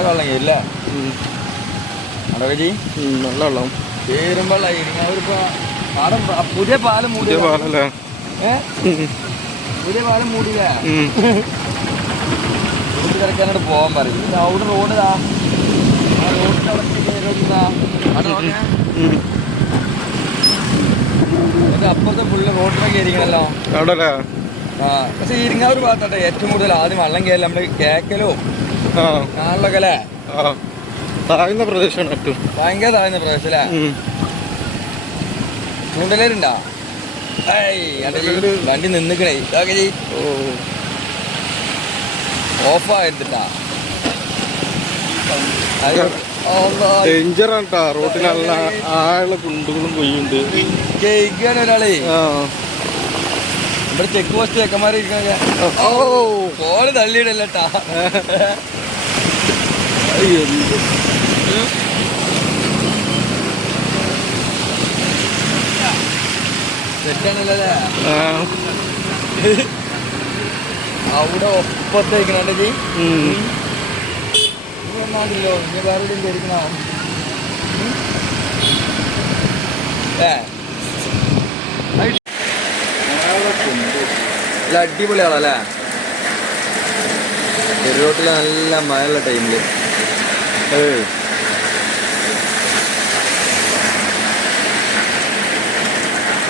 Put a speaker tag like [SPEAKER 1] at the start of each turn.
[SPEAKER 1] ഇല്ല നല്ല വെള്ളം.
[SPEAKER 2] പാടം പുതിയ പാലം മൂടി
[SPEAKER 1] പാലല്ലേ?
[SPEAKER 2] പുതിയ പാലം മൂടിയില്ലേ. റോഡ് തിരക്കാനോട് പോകാൻ പറയും. അവിടെ റോഡ് ആ അവിടെ അപ്പുറത്തെ ഫുള്ള് റോഡിലൊക്കെ ഇരിക്കണല്ലോ
[SPEAKER 1] അവിടെ
[SPEAKER 2] പക്ഷെ ഇരിങ്ങാവൂർ ഭാഗത്തോട്ടെ ഏറ്റവും കൂടുതൽ ആദ്യം വള്ളം കയറി നമ്മൾ കേക്കലോ കാണലൊക്കെ അല്ലേ?
[SPEAKER 1] താഴ്ന്ന പ്രദേശമാണ് ഏറ്റവും.
[SPEAKER 2] ഭയങ്കര താഴ്ന്ന പ്രദേശം അല്ലേ. ചൂണ്ടലേരുണ്ടാ. വണ്ടി നിന്നിക്കണേ. ഇതൊക്കെ ചെയ്
[SPEAKER 1] ഓ.
[SPEAKER 2] ഓഫായിരുന്നിട്ടാ
[SPEAKER 1] ഡേഞ്ചർ ആണ് റോട്ടിൽ നല്ല കുണ്ടുകളും കൊയ്യുണ്ട്
[SPEAKER 2] ഒരാളെ. ഇവിടെ ചെക്ക് പോസ്റ്റ് ചെക്കന്മാരെ
[SPEAKER 1] ഓ
[SPEAKER 2] ഫോണ് തള്ളിയിടല്ലട്ടാ അവിടെ ഒപ്പത്തേക്കണേ ജി
[SPEAKER 1] ഉം.
[SPEAKER 2] ഒന്നാണല്ലോ ഇനി വേറെ എവിടെയും കയറിക്കണോ ഏ നല്ല അടിപൊളി ആളല്ലേ നല്ല മഴയുള്ള ടൈമിൽ 哎